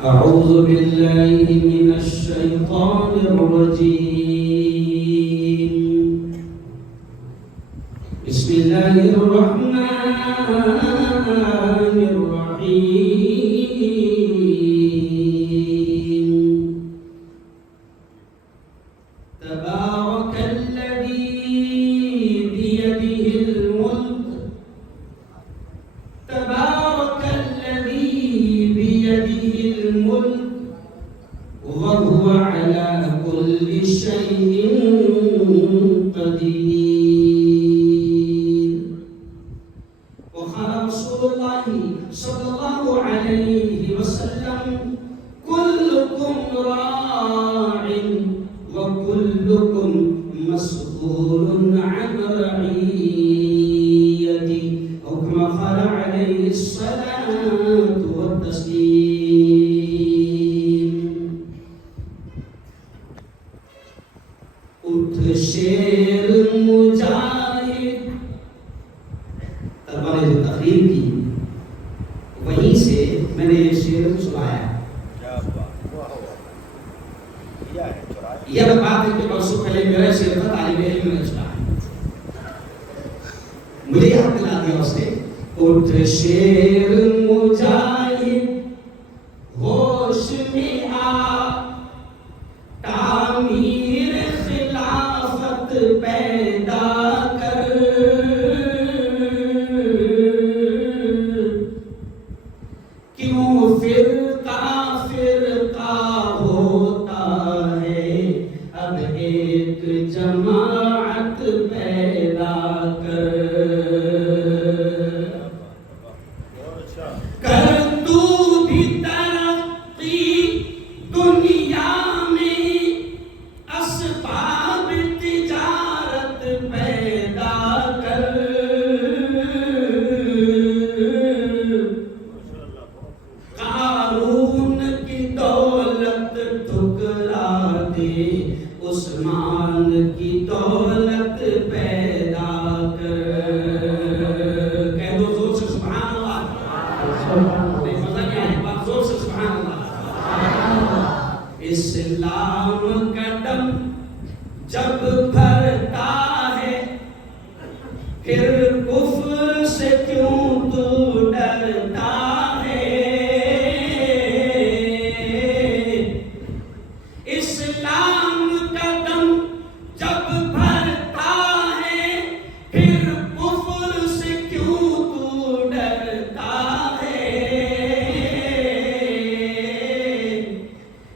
أعوذ بالله من الشيطان الرجيم. بسم الله الرحمن الرحيم. تبارك الذي بيده الملك. تبارك الذي بيده الملك وهو على كل شيء قدير. وقال رسول الله صلى الله عليه وسلم: كلكم راع وكلكم مسؤول عن رعيته، أو كما قال عليه الصلاة والتسليم. اٹھ شیر مجاہد، طلبہ نے جو تقریر کی وہیں سے میں نے یہ شعر سنایا. یہ بات ہے کہ پرسوں پہلے میرا شعر تھا، طالب علم نے سنا، مجھے یاد دلا دیا اس نے. اٹھ شیر مجاہد ہوش میں آ، تعمیر خلافت پیدا کر. کیوں فرقہ فرقہ ہوتا ہے، اب ایک جماعت پیدا کر. کر تو بھی ترقی دنیا میں، اسباب تجارت پیدا کر. قارون کی دولت ٹھکرا دے، عثمان کی دولت پیدا کر. کہہ دو زور سے سبحان اللہ. مزہ کیا ہے؟ بات زور سے سبحان اللہ. اسلام کا دم جب بھرتا ہے، پھر کفر سے کیوں تو ڈرتا ہے. اسلام کا دم جب بھرتا ہے، پھر کفر سے کیوں تو ڈرتا ہے.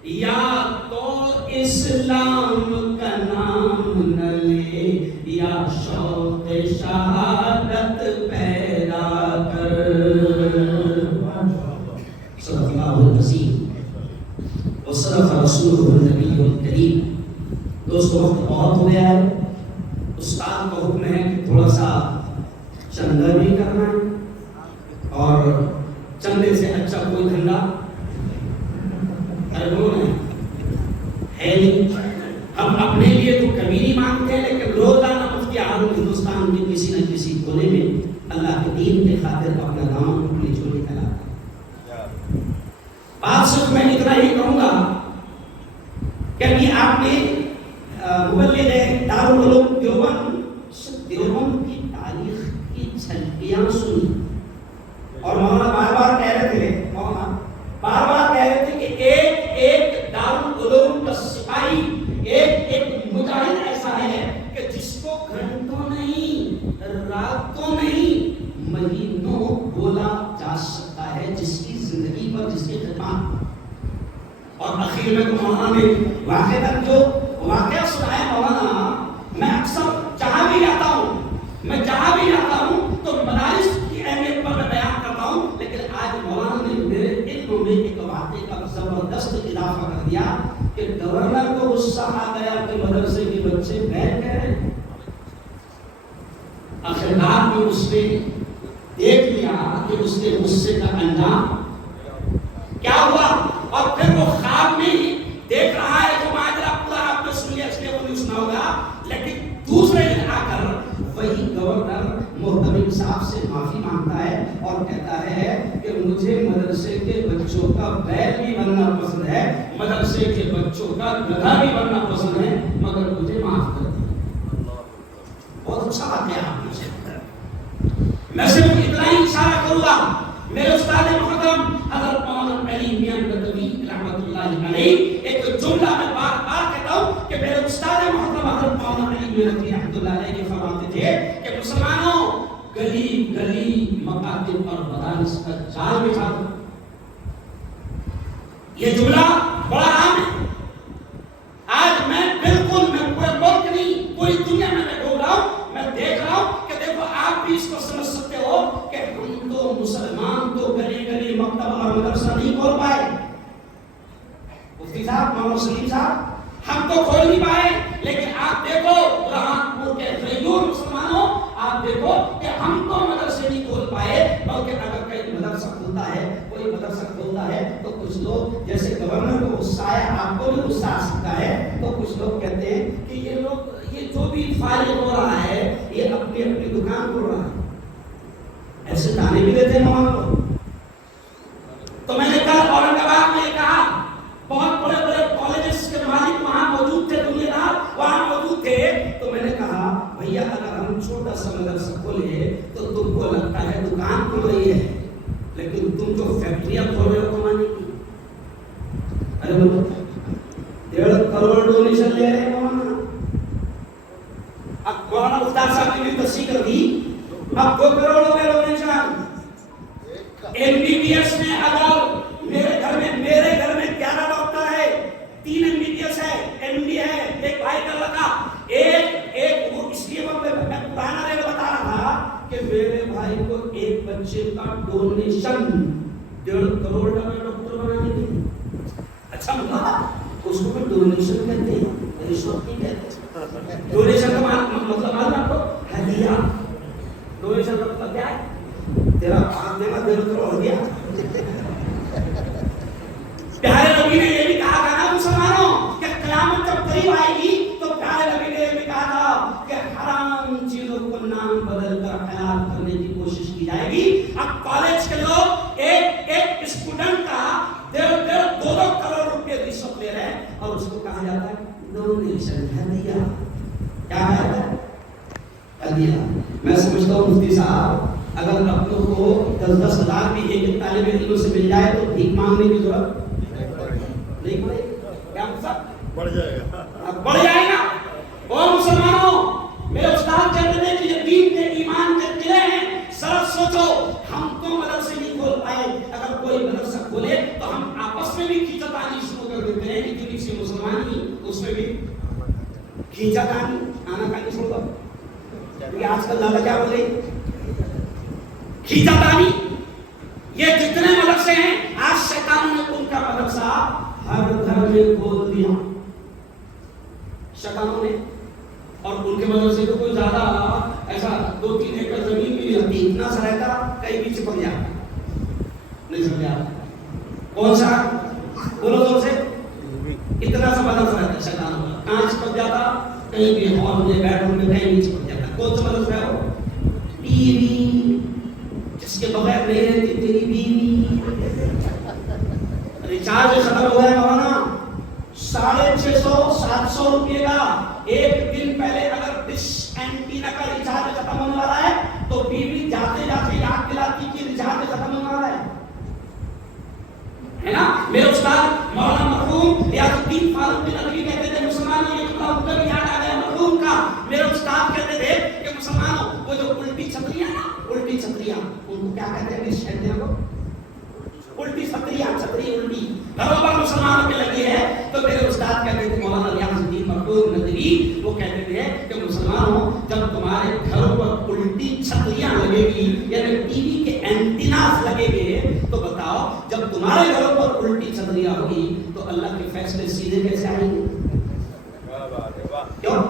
یا تو اسلام کا نام نہ لے، یا شوق شہادت پیدا کر. صدق اللہ العظیم وصدق رسولہ النبی الکریم. دوستو وقت بہت ہو گیا ہے، استاد کا حکم ہے کہ تھوڑا سا چندہ بھی کرنا ہے، اور چندے سے اچھا کوئی دھندا ہے نہیں. ہم اپنے لیے تو کبھی نہیں مانگتے ہیں، لیکن روزانہ مفتی اعظم ہندوستان کے کسی نہ کسی کونے میں اللہ کے دین کے خاطر اپنا دامن اپنی چولی پھیلاتا ہے. بات صرف میں اتنا ہی کہوں گا کہ ابھی آپ نے مبلغ دارالعلوم دیوبند کی تاریخ کی جھلکیاں سنی، اور مولانا بار بار کہہ رہے تھے کہ ایک ایک دارالعلوم کا سپاہی، ایک ایک مجاہد ایسا ہے کہ جس کو گھنٹوں نہیں، راتوں نہیں، مہینوں بولا جا سکتا ہے، جس کی زندگی پر جس کی خدمات. اور اخیر میں تو مولانا نے جو واقعہ سنایا، مولانا میں اکثر جہاں بھی جاتا ہوں تو مدارس کی اہمیت پر میں بیان کرتا ہوں، لیکن آج مولانا نے میرے علم میں ایک واقعے کا زبردست اضافہ کر دیا کہ گورنر کو غصہ آ گیا کہ مدرسے کے بچے بیٹھ گئے. آخرکار میں اس نے دیکھ لیا کہ اس کے غصے کا انجام کیا ہوا، اور پھر وہ خواب میں ہی دیکھ رہا ہے جو ماجرا پورا آپ نے سن لیا، اس لیے وہ نہیں سنا ہوگا، لیکن دوسرے دن آ کر وہی گورنر محتمم صاحب سے معافی مانگتا ہے اور کہتا ہے کہ مجھے مدرسے کے بچوں کا بیل بھی بننا پسند ہے، مدرسے کے بچوں کا گدھا بھی بننا پسند ہے، مگر مجھے معاف کر دیں۔ بہت اچھا واقعہ آپ نے سنا۔ میں صرف اتنا ہی اشارہ کروں گا، میرے استاد محترم حضرت مولانا علی میاں ندوی رحمۃ اللہ علیہ، ایک جملہ میں بار بار کہتا ہوں کہ میرے استاد محترم حضرت مولانا علی میاں ندوی رحمۃ اللہ علیہ یہ فرماتے تھے کہ مسلمانوں گلی گلی مکاتب اور مدارس کا جال بچھا دو۔ یہ جملہ بڑا عام ہے۔ آج میں بالکل میں کوئی ملک نہیں، پوری دنیا میں گھوم رہا ہوں، میں دیکھ رہا ہوں کہ دیکھو آپ بھی اس کو سمجھ سکتے ہو کہ ہم تو مسلمان تو گلی گلی مکتب اور مدرسہ نہیں کھول پائے۔ مفتی صاحب، مولانا سلیم صاحب، ہم تو کھول نہیں پائے، لیکن آپ دیکھو برہان پور کے غیور مسلمانوں، آپ دیکھو کہ ہم تو مدرسے نہیں کھول پائے، بلکہ اگر کوئی مدرسہ کھولتا ہے، کوئی مدرسہ کھولتا ہے تو کچھ لوگ جیسے گورنر کو غصہ ہے، آپ کو بھی غصہ آ سکتا ہے، تو کچھ لوگ کہتے ہیں کہ یہ لوگ یہ جو بھی فارغ ہو رہا ہے یہ اپنی اپنی دکان کھول رہا ہے۔ ایسے تانے بھی دیتے ہیں مولانا لوگ۔ تو میں نے کہا اورنگ آباد میں کہا بہت بڑے بڑے کالجز کے مالک وہاں موجود تھے، دنیا دار وہاں موجود تھے، تو میں نے کہا بھیا اگر ہم چھوٹا سا مدرسہ کھولے تو تم کو لگتا ہے دکان کھل رہی ہے، لیکن تم جو فیکٹریاں کھول رہے ہو کمانے کی، ارے بولو 1.5 کروڑ ڈونیشن لے رہے ہیں مولانا۔ اب مولانا استاد صاحب نے بھی تصحیح کر دی، اب 2 کروڑ ہو گئے donation. M B B S میں اگر میرے گھر میں 11 ڈاکٹر ہے، 3 ایم بی بی ایس ہے، ایم ڈی ہے، ایک بھائی کا لڑکا، ایک وہ اس لیے میں پرانا ریٹ بتا رہا تھا کہ میرے بھائی کو ایک بچے کا ڈونیشن 1.5 کروڑ کا ڈاکٹر بنانے کے لیے۔ اچھا مطلب اس کو بھی ڈونیشن کہتے ہیں، رشوت نہیں کہتے۔ ڈونیشن کا مطلب معلوم آپ کو؟ ہدیہ۔ ڈونیشن کا مطلب کیا ہے؟ تیرا بھاگ دینا 1.5 کروڑ ہو گیا۔ پیارے نبی نے یہ بھی کہا تھا نا مسلمانوں کہ قیامت جب قریب آئے گی تو پیارے نبی نے یہ بھی کہا تھا کہ حرام چیزوں کو نام بدل کر حلال کرنے کی کوشش کی جائے گی۔ اب کالج کے لوگ ایک اسٹوڈنٹ کا 1.5-2 کروڑ روپے رشوت لے رہے ہیں اور اس کو کہا جاتا ہے ڈونیشن، ہدیہ۔ کیا کہتا ہے؟ ہدیہ۔ میں سمجھتا ہوں مفتی صاحب اگر اپنوں کو 10-10 ہزار بھی ایک طالب علم سے مل جائے تو بھیک مانگنے کی ضرورت نہیں پڑے گی۔ کیا مطلب؟ بڑھ جائے گا۔ اور مسلمانوں میرے استاد کہتے ہیں کہ یہ دین کے ایمان کے قلعے ہیں، ذرا سوچو ہم تو مدرسے نہیں کھول پائے، اگر کوئی مدرسہ کھولے تو ہم آپس میں بھی کھینچتانی شروع کر دیتے ہیں کہ جن سے مسلمان ہی اس میں بھی کھینچتانی آنا کھانی شروع کر۔ کیونکہ آج کل زیادہ کیا بول رہی کھینچتانی، یہ جتنے مدرسے ہیں آج شیطان نے ان کا مدرسہ ہر گھر میں کھول دیا، شیطانوں نے۔ اور ان کے مدرسے کو کوئی زیادہ ایسا 2-3 ایکڑ زمین بھی نہیں ہوتی، اتنا سا رہتا کہیں بھی چپک جاتا۔ نہیں سمجھا؟ کون سا؟ بولو زور سے۔ اتنا سا مدرسہ رہتا شیطانوں کا، کہاں چپک جاتا؟ کہیں بھی ہال میں، بیڈ روم میں، کہیں بھی چپک جاتا۔ کون سا مدرسہ ہے وہ؟ ٹی وی، جس کے بغیر نہیں رہتی تیری بیوی۔ ریچارج ختم ہو گیا مولانا، 650-700 روپے کا ایک دن پہلے اگر ڈش اینٹینا کا ریچارج ختم ہونے والا ہے تو بیوی جاتے جاتے یاد دلاتی کہ ریچارج ختم ہونے والا ہے نا۔ میرے استاد مولانا مرحوم ریاض الدین فاروق بن ندوی کہتے تھے مسلمانوں یہ جملہ ان کا بھی یاد آ گیا مرحوم کا۔ میرے استاد کہتے تھے کہ مسلمانوں وہ جو الٹی چھتریاں نا، الٹی چھتریاں، ان کو کیا کہتے ہیں ڈش اینٹینا کو؟ الٹی چھتریاں، چھتری الٹی گھروں پر مسلمانوں کے لگی ہے۔ تو میرے استاد کہتے تھے مولانا ریاض الدین مرحوم ندوی، وہ کہتے تھے کہ مسلمانوں جب تمہارے گھروں پر الٹی چھتریاں لگے گی یعنی ٹی وی کے اینٹیناز لگے گے تو بتاؤ جب تمہارے گھروں پر الٹی چھتریاں ہوگی تو اللہ کے فیصلے سیدھے کیسے آئیں گے؟ کیوں؟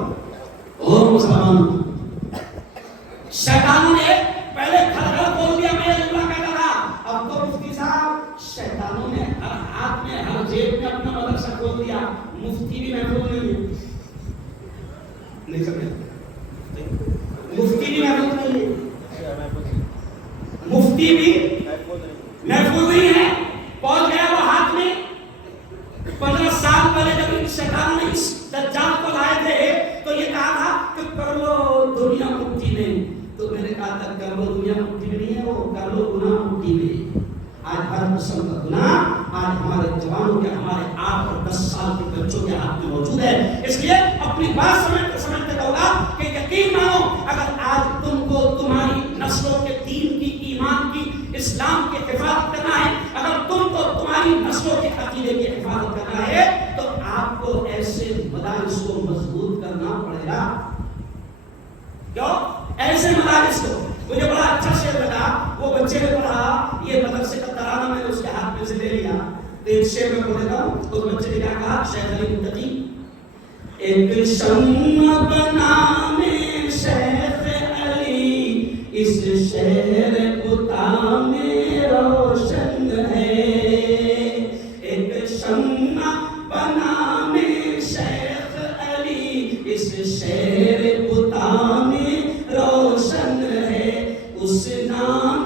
اور مسلمانوں شیطانوں نے پہلے گھر گھر کھول دیا، میں یہ جملہ کہتا تھا، اب تو مفتی صاحب شیطانوں نے ہر ہاتھ میں ہر جیب میں اپنا مدرسہ کھول دیا، مفتی بھی محفوظ نہیں ہے۔ نہیں سمجھا؟ مفتی بھی محفوظ نہیں ہے، مفتی انگوٹھی بھی محفوظ نہیں ہے. پہنچ گیا وہ ہاتھ میں. 15 سال پہلے جب شیطان نے اس دجال کو لائے تھے تو یہ کہا تھا کہ کر لو دنیا مٹھی میں. تو میں نے کہا تھا کر لو دنیا مٹھی میں نہیں ہے, وہ کر لو گناہ مٹھی میں. آج ہر قسم کا گناہ آج ہمارے جوانوں کے, ہمارے 8 اور 10 سال کے بچوں کے ہاتھ میں موجود ہے. اس لیے اپنی بات سمجھتے کہوں گا کہ یقین مانو, اگر آج تم کو تمہاری نسلوں کے دین کی, ایمان کی, اسلام کی حفاظت کرنا ہے, اگر تم کو تمہاری نسلوں کے عقیدے کی حفاظت کرنا ہے, تو آپ کو ایسے مدارس کو مضبوط کرنا پڑے گا. کیوں ایسے مدارس کو؟ مجھے بڑا اچھا شعر لگا, وہ بچے نے پڑھا, یہ مدرسے کا ترانہ میں نے اس کے ہاتھ میں سے لے لیا. تو ایک شعر میں پڑھ دیتا ہوں. اس بچے نے کیا کہا, شیخ علی متقی, ایک شمع بنا میں شیخ علی, اس شہر بتا میں روشن ہے. ایک شمع بنا میں شیخ علی, اس شہر بتا میں روشن ہے. اس نام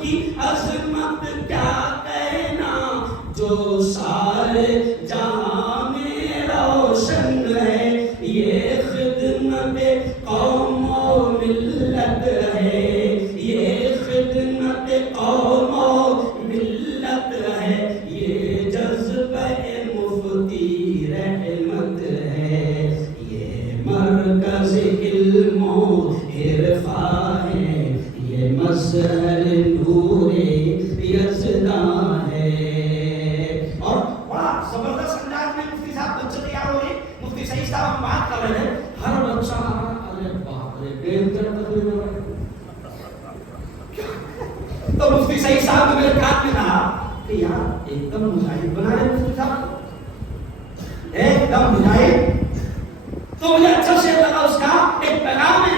کی عظمت کیا کہنا, جو سارے جہاں میں روشن ہے. یہ خدمت قوم و ملت ہے, یہ خدمت قوم و ملت ہے. یہ جذبہ مفتی رحمت ہے, یہ مرکز علم و عرفان ہے, یہ مظہر نور یزدان ہے. اور بڑا زبردست انداز میں مفتی صاحب بچے تیار ہو رہے. مفتی صحیح صاحب ہم بات کر رہے ہیں, ہر بچہ ارے باپ رے بے تربیت ہو رہا ہے. تو مفتی صحیح صاحب نے میرے کان میں کہا کہ یار ایک دم مجاہد بنا رہے مفتی صاحب, ایک دم مجاہد. تو مجھے اچھا شعر لگا اس کا, ایک پیغام ہے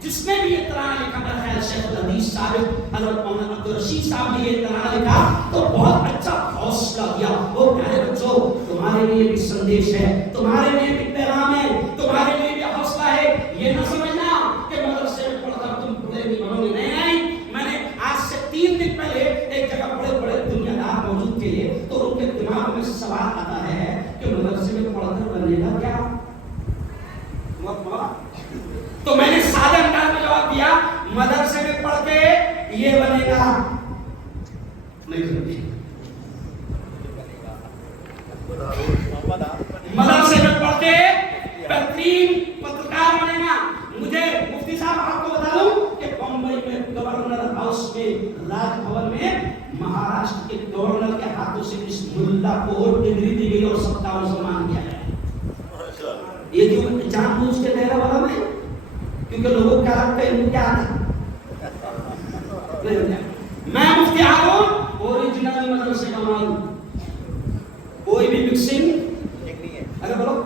جس میں بھی یہ ترانہ لکھا تھا. خیر شیخ الحدیث صاحب حضرت مولانا عبدالرشید صاحب نے یہ ترانہ لکھا تو بہت اچھا حوصلہ دیا. وہ پیارے بچوں, تمہارے لیے بھی سندیش ہے, تمہارے لیے بھی پیغام ہے, تمہارے لیے بھی حوصلہ ہے. یہ نہ سمجھنا کہ مدرسے میں پڑھ کر تم بڑے نہیں بنو گے. نہیں, میں نے آج سے 3 دن پہلے ایک جگہ بڑے بڑے دنیا دار موجود تھے, تو ان کے دماغ میں سوال آتا ہے کہ مدرسے میں پڑھ کر بننے کا کیا. تو میں نے سادہ انداز میں جواب دیا, مدرسے میں پڑھ کے یہ بنے گا. نہیں سمجھے, مدرسے میں پڑھ کے بہترین پترکار بنے گا. مجھے مفتی صاحب آپ کو بتا دوں کہ بمبئی میں گورنر ہاؤس میں, راج بھون میں, مہاراشٹر کے گورنر کے ہاتھوں سے اس ملا کو ڈگری دی گئی اور 57 سمان کیا ہے. یہ جو جان بوجھ کے دینے والا نہیں, کیونکہ لوگوں کیا لگتا ہے ان کیا آتا. میں مفتی ہارون اوریجنل مدرسے کا مالک, کوئی بھی مکسنگ نہیں ہے. اگر بولو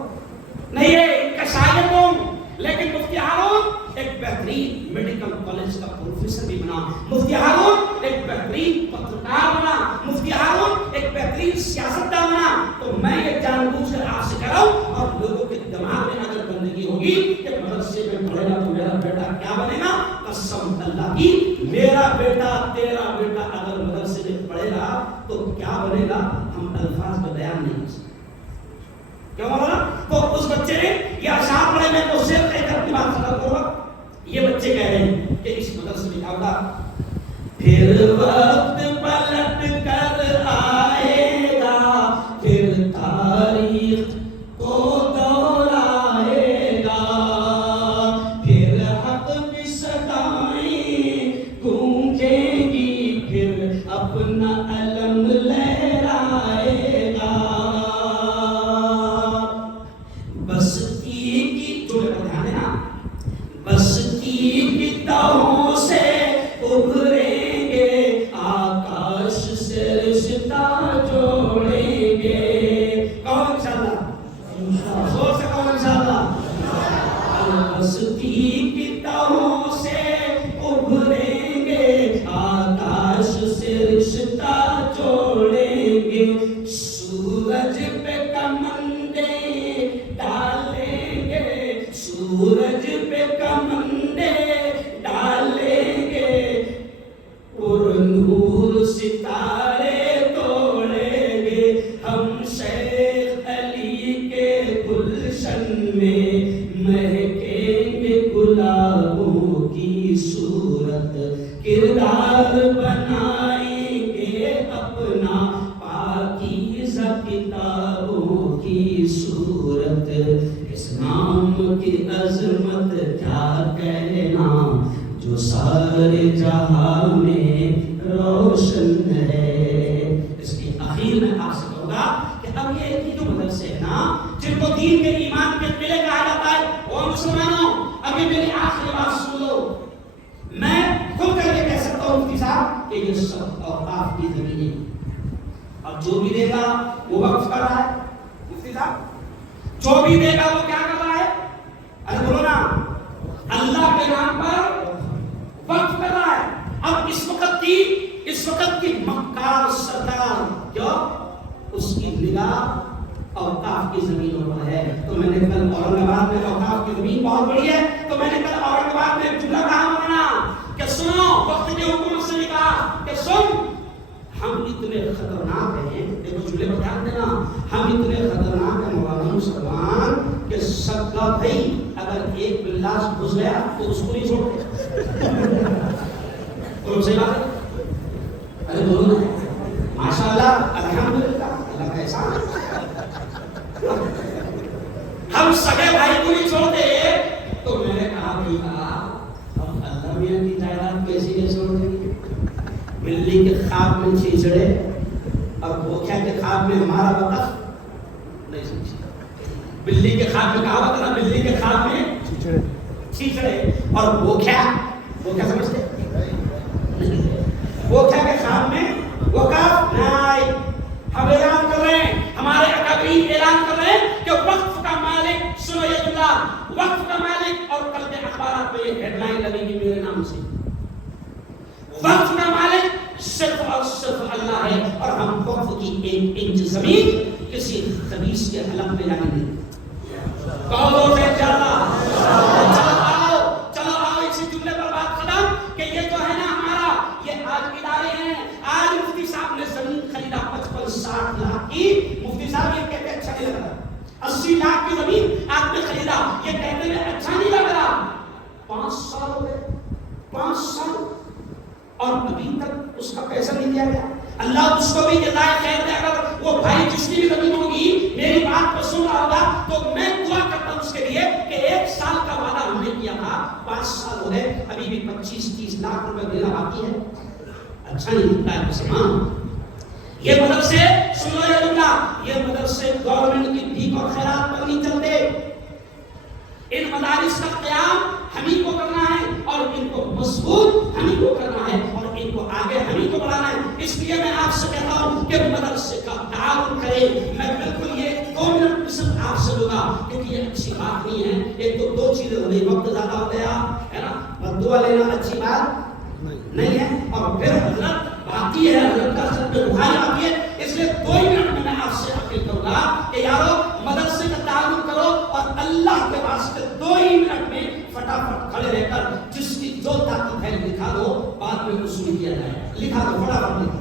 نہیں ہے ان کا شاگرد ہوں, لیکن مفتی ہارون ایک بہترین میڈیکل کالج کا پروفیسر بھی بنا, مفتی ہارون ایک بہترین پترکار بنا, مفتی ہارون ایک بہترین سیاستدان بنا. تو میں یہ جان بوجھ کر آپ سے کہہ رہا ہوں, اور لوگوں کے دماغ میں اگر بندگی ہوگی کہ مدرسے میں پڑھے گا تو میرا بیٹا کیا بنے گا, قسم اللہ کی میرا بیٹا تیرا بیٹا اگر مدرسے میں پڑھے گا تو کیا بنے گا, ہم الفاظ میں بیان نہیں کر سکتے. کیا بولا؟ تو اس بچے نے یہ اشعار پڑھے, میں اس سے کہہ کر اپنی بات ختم کروں گا. یہ بچے کہہ رہے ہیں کہ اس مدرسے میں کیا ہوگا, پھر وقت پلٹ کر آئے گا, پھر تاریخ کو دہرائے گا, پھر حق کی صدائیں گونجیں گی, پھر اپنا علم لہرائے گا. بستی کی جو دھیان ہے نا, بستی کی تہوں سے ابھریں گے, آکاش سے رشتہ جوڑیں گے. کون انشاءاللہ, زور سے کون انشاءاللہ. بستی کی تہوں سے ابھریں گے, آکاش سے رشتہ جوڑیں گے. سورج پہ کمندیں ڈالیں گے, سورج پہ کمندیں ڈالیں گے, میں مہکیں گے گلابوں کی صورت، کردار بنائیں گے اپنا پاکیزہ کتابوں کی صورت، اس نام کی عظمت کیا کہنا جو سارے جہاں میں روشن ہے۔ اس کی آخر میں آپ سے کہوں گا کہ اب یہ جو مدرسے ہیں نا جن کو دین کے ایمان کے قلعے کہا جاتا ہے، وہ مسلمانوں ابھی میری آخری بات سن لو۔ میں کھل کر کے کہہ سکتا ہوں مفتی صاحب کہ یہ سب اوقاف کی زمینیں، اب جو بھی دے گا وہ وقف کر رہا ہے۔ مفتی صاحب جو بھی دے گا وہ کیا کر رہا ہے؟ ارے بولو نا، اللہ کے نام پر وقف کر رہا ہے۔ اب اس وقت کی مکار سرکار کیوں؟ اس کی نگاہ اوقاف کی زمینوں پر ہے۔ تو میں نے کل اورنگ آباد میں اوقاف کی زمین بہت بڑی ہے، تو میں نے کل اورنگ آباد میں ایک جملہ کہا مولانا کہ سنو، وقت کی حکومت سے کہا کہ سن، ہم اتنے خطرناک ہیں، دیکھو جملے پر دھیان دینا، ہم اتنے خطرناک ہیں مولانا مسلمان کہ سب کا بھائی اگر ایک بلّہ گھس گیا تو اس کو نہیں چھوڑتے۔ اور صحیح بات ہے؟ ارے بولو نا، ماشاءاللہ، الحمدللہ، اللہ کا احسان ہے۔ ہم سگے بھائی کو نہیں چھوڑتے، تو میں نے کہا بھائی ہم اللہ میاں کی جائیداد کیسی نہیں چھوڑ دیں گے؟ بلی کے خواب میں چھیچڑے اور بھوکھیا کے خواب میں ہمارا وقت نہیں سمجھے۔ بلی کے خواب میں کہا ہوتا نا، بلی کے خواب میں چھیچڑے اور بھوکھیا سمجھتے بھوکھیا کے خواب میں وقف نہیں۔ ہم اعلان کر رہے ہیں، ہمارے اکابرین اعلان کر رہے ہیں کہ وقف کا مالک، سنو یہ جملہ، وقف کا مالک، اور کل کے اخبارات میں یہ ہیڈ لائن لگے گی میرے نام سے، وقف کا مالک صرف اور صرف اللہ ہے، اور ہم وقف کی ایک انچ زمین کسی خبیث کے حلق میں جانے دیں۔ کہو سے چلو آؤ اسی جملے پر بات ختم کہ یہ جو ہے نا ہمارا، یہ آج ادارے ہیں۔ آج مفتی صاحب نے زمین خریدا 55-60 لاکھ کی، مفتی صاحب یہ کہتے اچھا نہیں لگ رہا، 80 لاکھ کی زمین آپ نے خریدا، یہ کہتے ہیں اچھا نہیں لگ رہا۔ 5 سال ہو گئے، 5 سال، اور ابھی تک اس کا پیسہ نہیں دیا گیا۔ اللہ اس کو بھی جزائے خیر دے۔ اگر وہ بھائی جس کی بھی زمین ہوگی میری بات کو سن رہا ہوگا تو میں دعا کرتا ہوں اس کے لیے کہ 1 سال کا وعدہ ہم نے کیا تھا، 5 سال ہو گئے، ابھی بھی 25-30 لاکھ روپے دینا باقی ہے۔ اچھا نہیں لگتا ہے مسلمان؟ یہ مدرسے، سن لو یہ جملہ، یہ مدرسے گورنمنٹ کی بھیک اور خیرات پر نہیں چلتے۔ ان مدارس کا قیام ہم ہی کو کرنا ہے، اور ان کو مضبوط ہم ہی کو کرنا ہے، اور ان کو آگے ہم ہی کو بڑھانا ہے۔ اس لیے میں آپ سے کہتا ہوں کہ مدرسے کا تعاون کرے۔ میں بالکل یہ 2 منٹ صرف آپ سے لوں گا کیونکہ یہ اچھی بات نہیں ہے۔ ایک تو 2 چیزیں ہو گئی، وقت زیادہ ہو گیا ہے نا، بدعا لینا اچھی بات نہیں ہے، اور پھر حضرت باقی ہے، حضرت کا سر پہ بخاری آتی ہے۔ اس لیے 2 منٹ میں آپ سے اپیل کروں گا کہ یارو مدرسے کا تعلق کرو، اور اللہ کے واسطے 2 ہی منٹ میں فٹافٹ کھڑے رہ کر جس کی جو طاقت ہے لکھا دو، بعد میں وصول کیا جائے، لکھا دو فٹافٹ لکھا۔